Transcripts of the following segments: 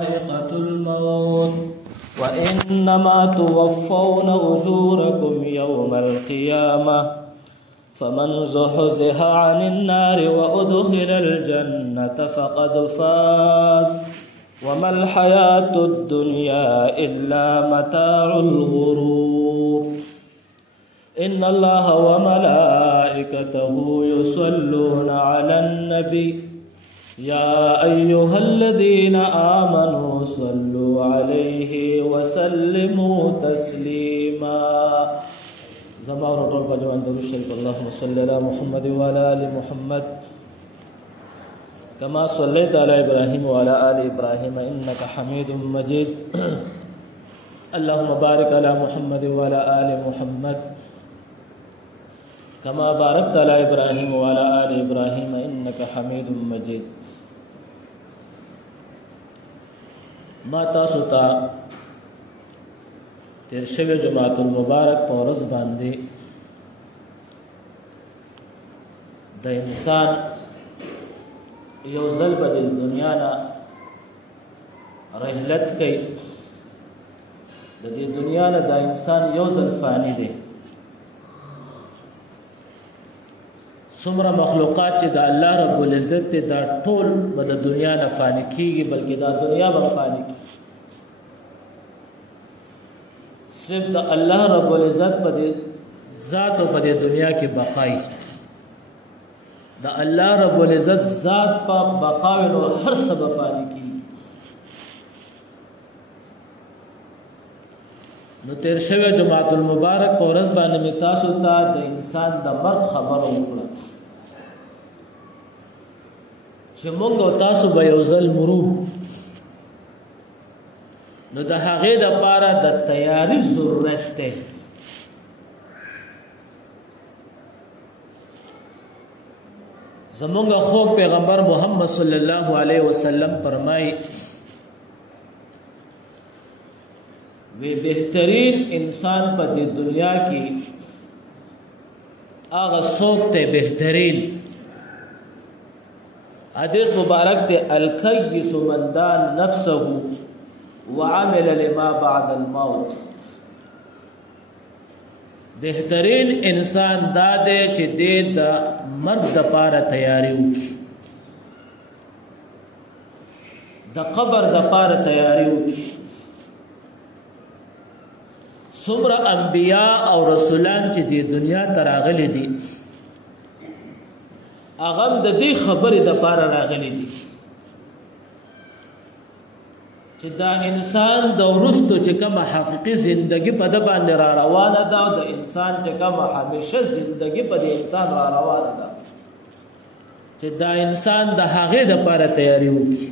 ذائقة الموت وإنما توفون أجوركم يوم القيامة فمن زحزح عن النار وأدخل الجنة فقد فاز وما الحياة الدنيا إلا متاع الغرور إن الله وملائكته يصلون على النبي يا أيها الذين آمنوا صلوا عليه وسلموا تسليما زمان رجل بجوان درود الشريف اللهم صل على محمد وعلى آل محمد كما صليت على إبراهيم وعلى آل إبراهيم إنك حميد مجيد اللهم بارك على محمد وعلى آل محمد كما باركت على إبراهيم وعلى آل إبراهيم إنك حميد مجيد ما تاسو ته تیر شوی جماعت المبارک په ورځ باندې د انسان یو ځل به د دنیا نه رحلت کوي د دې دنیا نه د انسان یو ځل فانی دی څومره مخلوقات چې د الله رب العزت ته دا ټول به د دنیا نه فانی کیږي بلکې دا دنیا به فانی کیږي صرف د الله رب العزت په ذات او په دنیا کې بقای د الله رب العزت ذات په بقای او هر سبب فانی کیږي نو تیر شوی جماعت المبارک په ورځ باندې می تاسو ته د انسان د مرګ خبر وکړه چې موږ او تاسو به یو ځل مرو نو د هغې دپاره د تیاری ضرورت دی زمونږ خوږ پیغمبر محمد صلی الله علیه وسلم فرمایي وی بهترین انسان په دې دنیا کې هغه څوک دی بهترین حدیث مبارک دی الکیس من دان نفسه وعمل لما بعد الموت بهترین انسان دا دی چې دې د مرګ دپاره تیاری وکړي د قبر دپاره تیاری وکړي څومره انبیاء او رسولان چې د دنیا ته راغلي دي هغه هم د دې خبرې دپاره راغلي دي چې دا انسان د وروستو چې کومه حقیقي زندگی په ده باندې را روانه ده او د انسان چې کومه همیشه زندگی په دې انسان را روانه ده چې دا انسان د هغې دپاره تیاری وکړي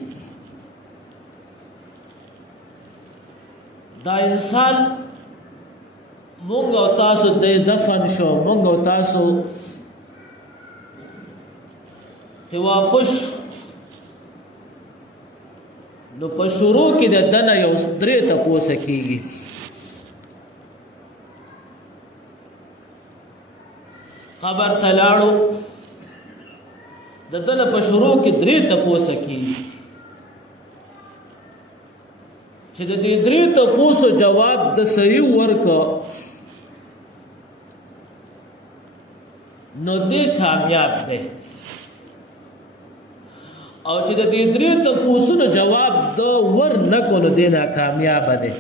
دا انسان مونږ او تاسو د دفن شو مونږ او تاسو چې واپس نو په شروع کې د دنه یو درې تپوسه کېږي قبر ته لاړو د دنه په شروع کې درې تپوسه کېږي چې د دې درې تپوسو جواب د صحیح ورکړه نو دې کامیاب دی او چې د دې درې تپوسونو جواب د ور نه کو نو دې ناکامیاب دی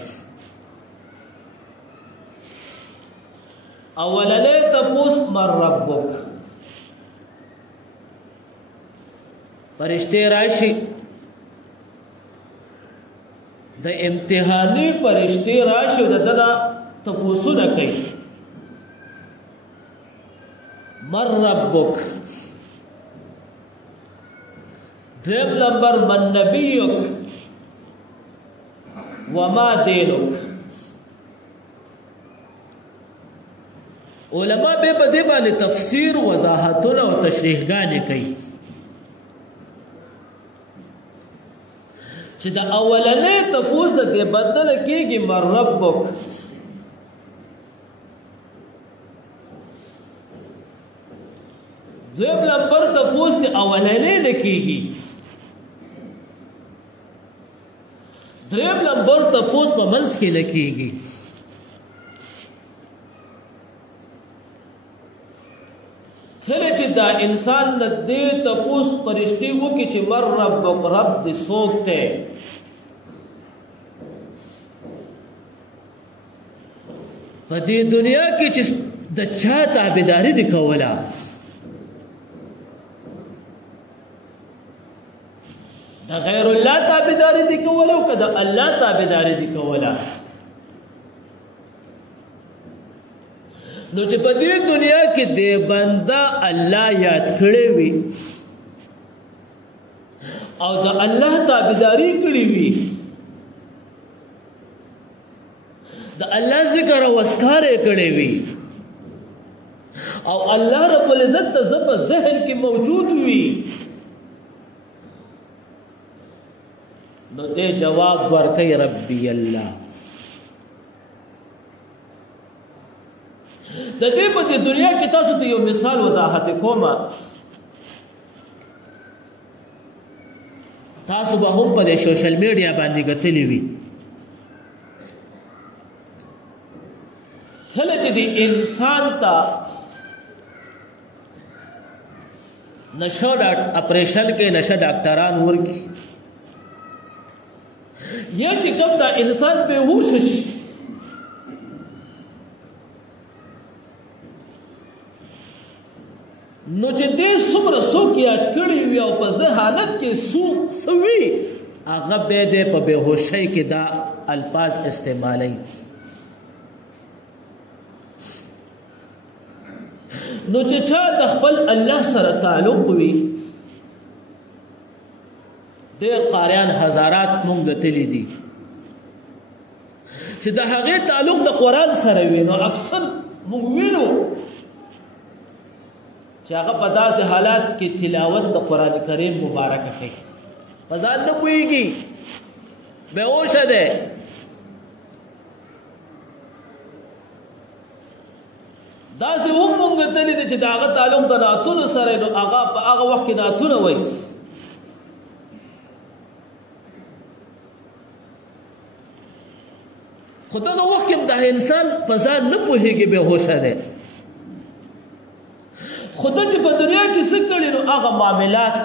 اولنی تپوس من ربک فرشتې راشي د امتحاني فرشتې راشي د دنا تپوسونه کوي من ربک دویم نمبر من نبیک وما دینک علماء به په دې باندې تفسیر وضاحتونه او تشریحګانې کوي چې د اولنې تپوس د دې بدل کېږي من ربک دویم نمبر تپوس د اولنې نه کېږي دریم نمبر تپوس په منځ کې نه کېږي. کله چې دا انسان د دې تپوس پرشتي وکړي چې مر ربک، رب دې څوک دی، په دې دنیا کې چې د چا تابعداري دې کوله، د غیر الله تابعداري دې کوله او که د الله تابعداري دې کوله، نو چې په دې دنیا کې دې بنده الله یاد کړی وي او د الله تابعداري کړې وي، د الله ذکر او اذکار یې کړی وي او الله رب العزت ته زپ ذهن کې موجود وي، نو دې جواب ورکړي ربي الله. د دې په دنیا کې تاسو ته یو مثال وضاحت کوم. تاسو به هم په سوشل میډیا باندې کتلی وي، کله چې د انسان ته نشه اپریشن کې نشه ډاکټران ورکی، یا چې کوم دا انسان بېهوش شي، نو چې دې څومره څوک یاد کړي وي او په زه حالت کې څوک سوي، هغه به دې په بېهوشۍ کې دا الفاظ استعمالوي. نو چې چا د خپل الله سره تعلق وي، ډېر قاریان هزارات مونږ دتلی دي چې د هغې تعلق د قرآن سره وي، نو اکثر مونږ وینو چې هغه په داسې حالات کې تلاوت د قرآن کریم مبارکه کوي، په ځان نه پوهېږي، بېهوشه دی. داسې هم مونږ کتلي دي چې د هغه تعلق د نعتونو سره، نو هغه په هغه وخت کې نعتونه وایي، خو دغه وخت کې د انسان په ځان نه پوهېږي، بېهوشه دی. خو ده چې په دنیا کې څه کړي، نو هغه معاملات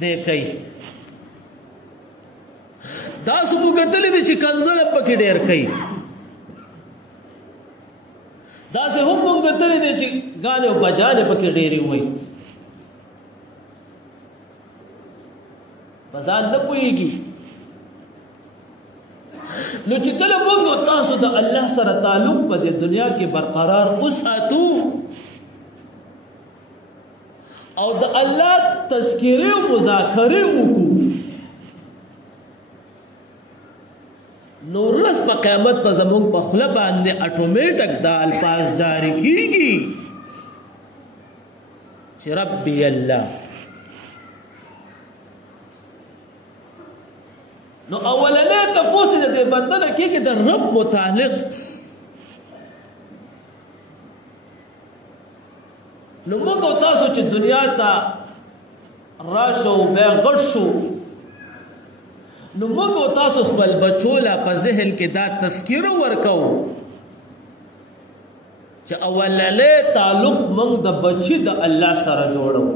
دی کوي. داسې مو کتلي دي چې کنځل هم پکې ډېر کوي، داسې هم مونږ کتلي دي چې ګانې او بجانې پکې ډېرې وایي، په ځان نه پوهېږي. نو چې کله مونږ او تاسو د الله سره تعلق په دې دنیا کې برقرار وساتو او د الله تذکرې او مذاکرې وکړو، نو ورځ په قیامت په زمونږ په خوله باندې اټومیټک دا الفاظ جاری کیږي چې ربي الله. نو اولنې تپوس چې د بنده نه کېږي د رب متعلق، نو موږ او تاسو چې دنیا ته راشو بیا غټ شو، نو موږ او تاسو خپل بچو له په ذهن کې دا تذکره ورکو چې اولنې تعلق موږ د بچي د الله سره جوړو.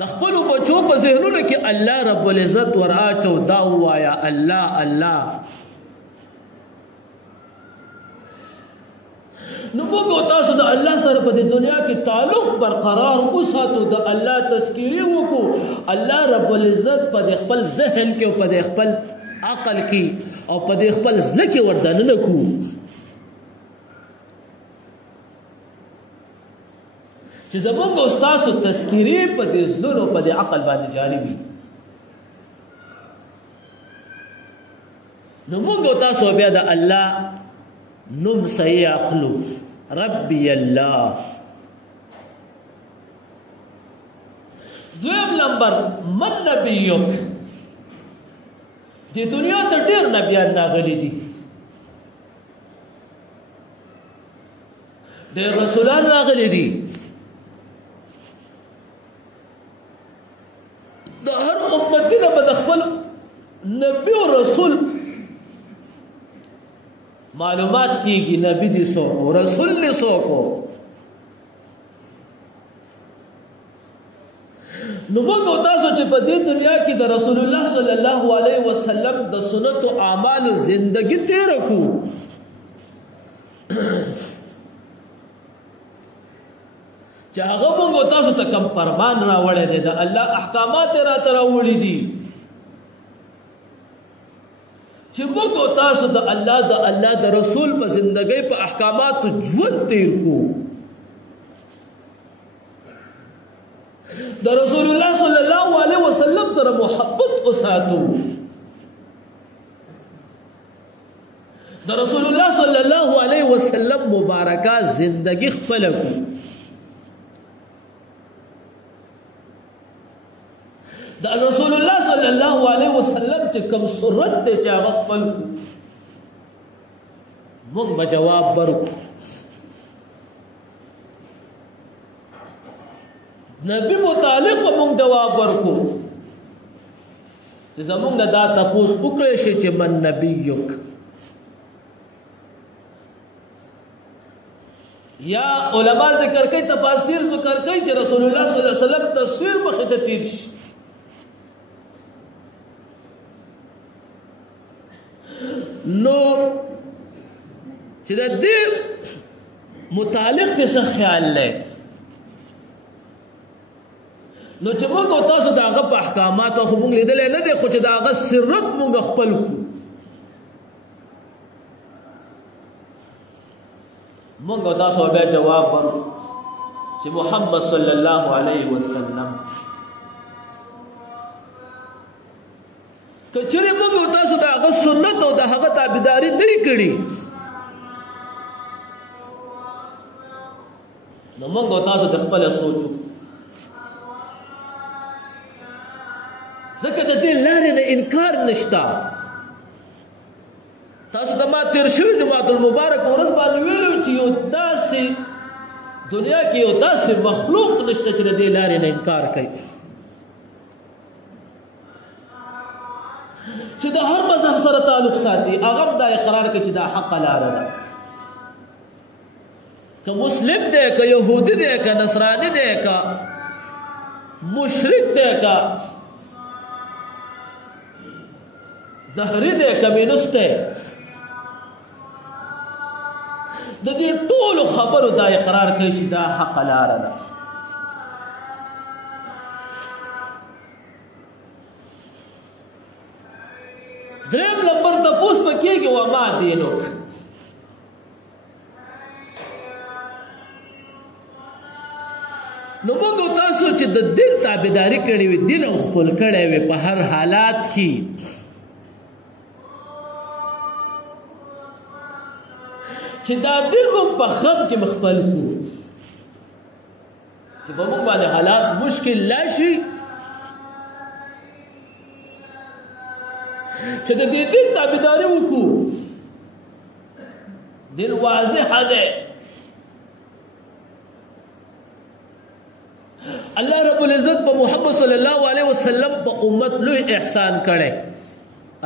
د خپل بچو په ذهنونو کې الله رب العزت ورآچو، دا وایا الله الله. نو موږ او تاسو د الله سره په دنیا کې تعلق برقرار وساتو، د الله تذکرې وکړو، الله رب العزت په خپل ذهن کې او په خپل عقل کې او په خپل زړه کې ورداننه کو، چې زمونږ او تاسو تذکرې په دې زړونو په دې عقل باندې جاری وي. نو موږ او تاسو بیا د الله نوم صحیح اخلو، ربي الله. دویم نمبر من نبیک، د دنیا ته ډېر نبیان راغلي دي، ډېر رسولان راغلي دي، د هر امتی نه به د خپل نبی او رسول معلومات کیږي نبی دي څوک او رسول دي څوک. نو موږ تاسو چې په دې دنیا کې د رسول الله صلی الله علیه وسلم د سنت او اعمال زندگی تیر کو چې هغه موږ تاسو ته کم فرمان راوړی دی د الله احکامات راته راوړي دي چې موږ تاسو د الله د رسول په زندګۍ په احکامات ژوند تیر کو د رسول الله صلی الله علیه وسلم سره محبت وساتو د رسول الله صلی الله علیه وسلم مبارکه زندگی خپل کو د رسول الله صلی الله علیه وسلم چې کوم سنت ته چې هغه خپل موږ به جواب ورکړو. نبی متعلق موږ جواب ورکړو چې زموږ نه دا تپوس وکړی شي چې من نبیک یا علما ذکر کوي تفاسیر ذکر کوي چې رسول الله صلی الله علیه وسلم تصویر مخې ته تیر شي نو چې د دې متعلق څه خیال لري نو چې موږ تاسو د هغه په احکاماتو خو موږ لیدل نه دي خو چې د هغه سرت موږ خپل کو موږ تاسو به جواب ورکړو چې محمد صلی الله علیه وسلم کچره موږ تاسو د هغه سنت او د هغه تابعداري نه کړی نو موږ تاسو د خپل سوچو ځکه د دې لارې نه انکار نشتا. تاسو د ما تیر شوي جمعة المبارک ورځ باندې ویلو چې یو داسې دنیا کې یو داسې مخلوق نشته چې د دې لارې نه انکار کوي چې د هر مذهب سره تعلق ساتي هغه دا اقرار کوي چې دا حق لاره ده که مسلم دی که یهودي دی که نصراني دی که مشرک دی که دهری دی کمینست دی د دې ټولو خبرو دا اقرار کوي چې دا حق لاره ده. دریم نمبر تپوس پکېږي وما دینک نو موږ تاسو چې د دین تابعداري کړې وي دین خپل کړی وي په هر حالات کې چې دا دل موږ په خم کې مخبل کو چې په موږ باندې حالات مشکل لاشي چې د دې دل تابعداري وکړو دل واضح ده الله رب العزت په محمد صلی الله علیه وسلم په امت لوی احسان کړي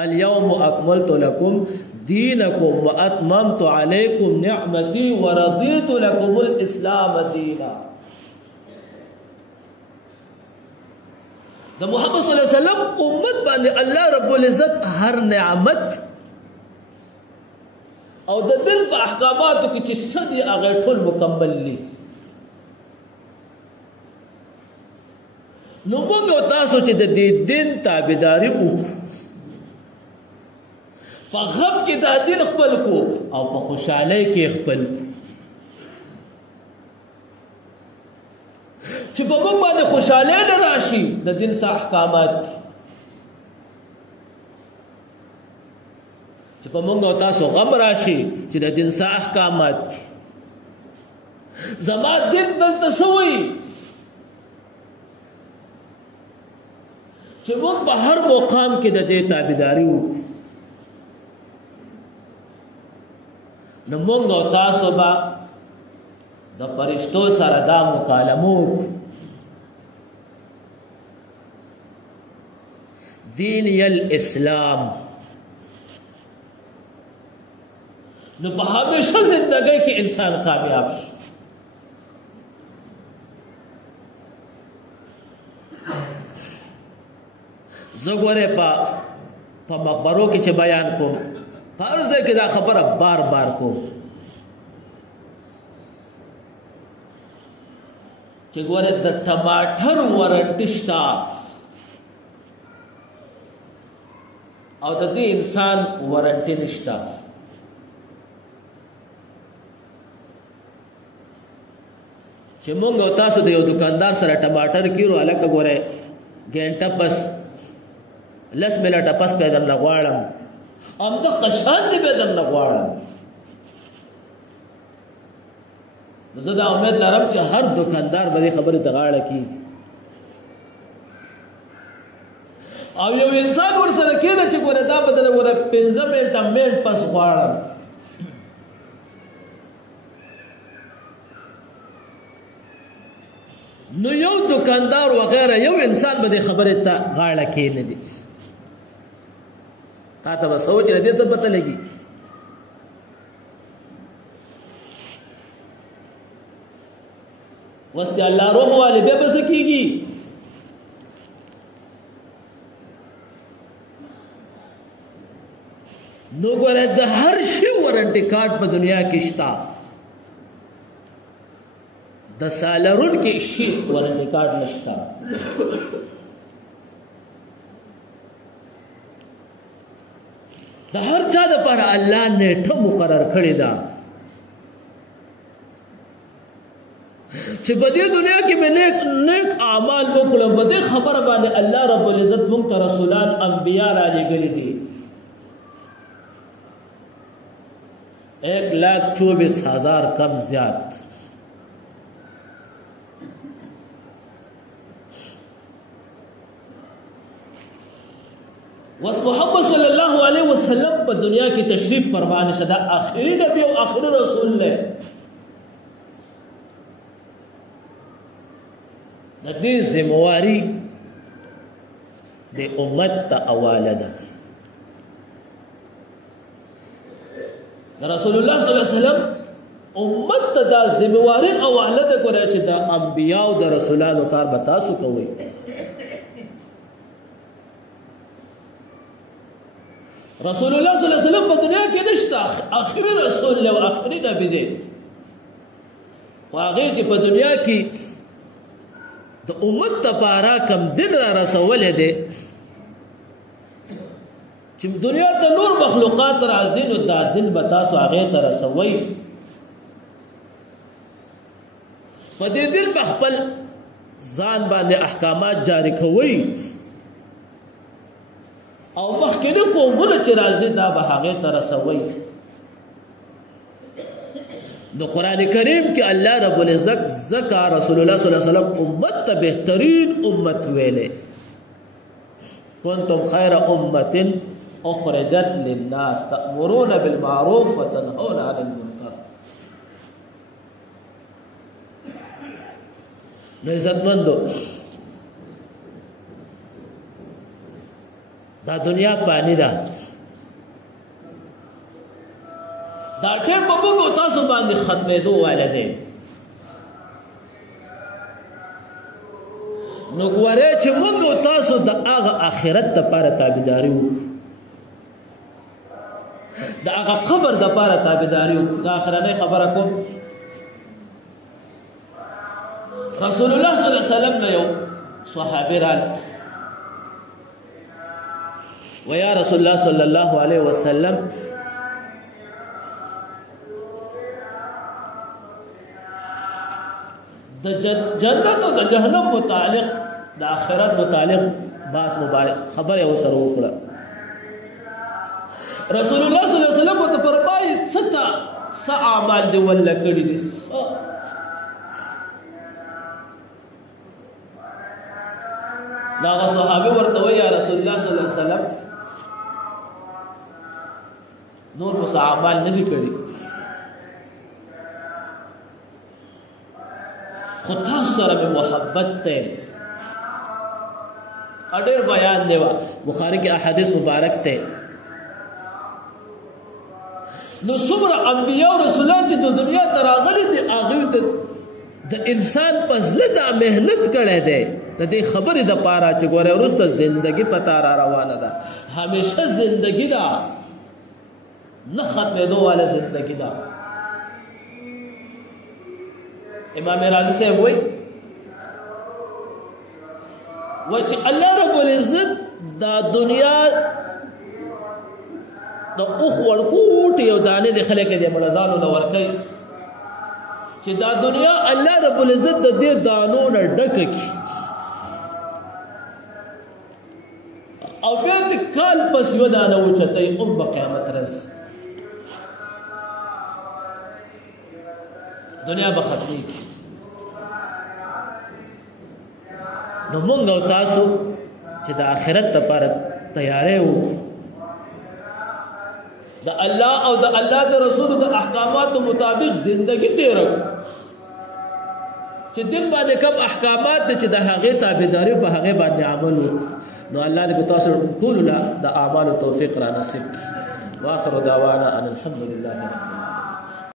اليوم اکملت لكم دینکم واتممت علیکم نعمتی ورضیت لكم الاسلام دینا. د محمد صلی الله علیه وسلم امت باندې الله رب العزت هر نعمت او د دل په احکاماتو کې چې صدی هغه ټول مکمل دي. نو موږ تاسو چې د دې دین تابعداري وکړو په غم کې دا دین خپل کو او په خوشحالۍ کې خپل کو چې په موږ باندې خوشحالۍ نه راشي د دین څخه احکامات چې په موږ تاسو غم راشي چې د دین څخه احکامات زما دین دلته سوی چې موږ په هر مقام کې د دې تابعداري وکړو نو موږ تاسو به د فرشتو سره دا مکالمه وکړو دین یل اسلام. نو په همیشه زندګۍ کې انسان کامیاب شي. زه ګورې په مقبرو کې چې بیان کوم، په هر ځای کې دا خبره بار بار کوم چې ګورې د ټماټر ورنټي شته او د دې انسان ورنټي نشته. چې مونږ او تاسو د یو دکاندار سره ټماټر کیرو هلکه ګورې ګینټه پس 10 منټه پس به درنه غواړم، همدغه شان دې به درنه غواړم. نو زه دا امید لرم چې هر دکاندار به دې خبرې ته غاړه کړي او یو انسان ورسره کېنه چې ګوره دا به درنه ګوره 15 منټه پس غواړم. نو یو دکاندار وغیره یو انسان به دې خبرې ته غاړه کېنه دي. تا ته به سوچ نه دې څه پته لګي. اوس د الله روح والے بیا به څه کېږي؟ نو ګوره د هر شي ورنټي کارت په دنیا کې شته، د سالرون کې شي ورنټي کارت نشته. د هر چا دپاره الله نیټه مقرر کړې ده چې په دې دنیا کې مې نیک اعمال وکړم. په دې خبره باندې الله رب العزت موږ ته رسولان انبیا رالیږلي دي. 1,24,000 کم زیات. وس محمد صلی الله علیه وسلم په دنیا کې تشریف فرما نشه، دا آخري نبی او آخري رسول دی. د دې ذمہواری د امت ته حواله ده. رسول الله صلی الله علیه وسلم امت ته دا ذمہواری حواله ده ګوره چې دا انبیا او د رسولانو کار به تاسو کوئ. رسول الله صلی الله علیه وسلم په دنیا کې نشته، آخري رسول دی او آخري نبی دی. خو هغې چې په دنیا کې د امت دپاره کم دین را رسولی دی چې دنیا ته نور مخلوقات راځي، نو دا دین به تاسو هغې ته رسوئ. په دې دین به خپل ځان باندې احکامات جاری کوئ او مخکینی قومونه چې راځي دا به هغې ته رسوئ. نو قرآن کریم کې الله رب العزت ځکه رسول الله صلی الله علیه وسلم امت ته بهترین امت ویلې، کنتم خیر امت اخرجت للناس تأمرون بالمعروف وتنهون عن المنکر. نو عزتمندو دا دنیا پانی ده، دا ټیم په موږ او تاسو باندې ختمېدو والی دی. نو ګورئ چې موږ او تاسو د هغه آخرت دپاره تابعداري وکړو، د هغه قبر دپاره تابعداري وکړو. دا آخرنۍ خبره کوم. رسول الله صلی الله علیه وسلم نه یو صحابي راغی و یا رسول الله صلی الله علیه وسلم د جنت او د جهنم متعلق د آخرت متعلق باس مبارک خبره وسره وکړه. رسول الله صلی الله علیه وسلم ته فرمایي څه اعمال دی ولا کړي دي. دا صحابي ورته وی یا رسول الله صلی الله علیه وسلم نور خو اعمال نه دي کړي، خو تاسو سره محبت ته اډیر بیان دی بخاری کې احادیث مبارک ته نو څومره انبیاء او رسولان چې د دنیا ته راغلي دي هغه د انسان په زړه دا مهنت کړی دی د دې خبرې د پاره چې ګوره وروسته زندگی پتا را روانه ده همیشه زندگی ده نه ختمېدو والا زندگی ده امام رازی صاحب وایي چې الله رب العزت دا دنیا د اوخ ورکوټ یو دانه د خلک د مړزانو نو ورکي چې دا دنیا الله رب العزت د دې دانو نه ډک کی او بیا د کال پس یو دانه وچته او په قیامت رس دنیا به ختمي نو مونږ او تاسو چې د آخرت لپاره تیارې وکړو د الله او د الله د رسول د احکاماتو مطابق زندگی تیر چې دین باندې کوم احکامات چې د هغه تابعداري په هغه باندې عمل وکړو نو الله دې تاسو ټول له د اعمال توفیق را نصیب کړي واخر دعوانا ان الحمد لله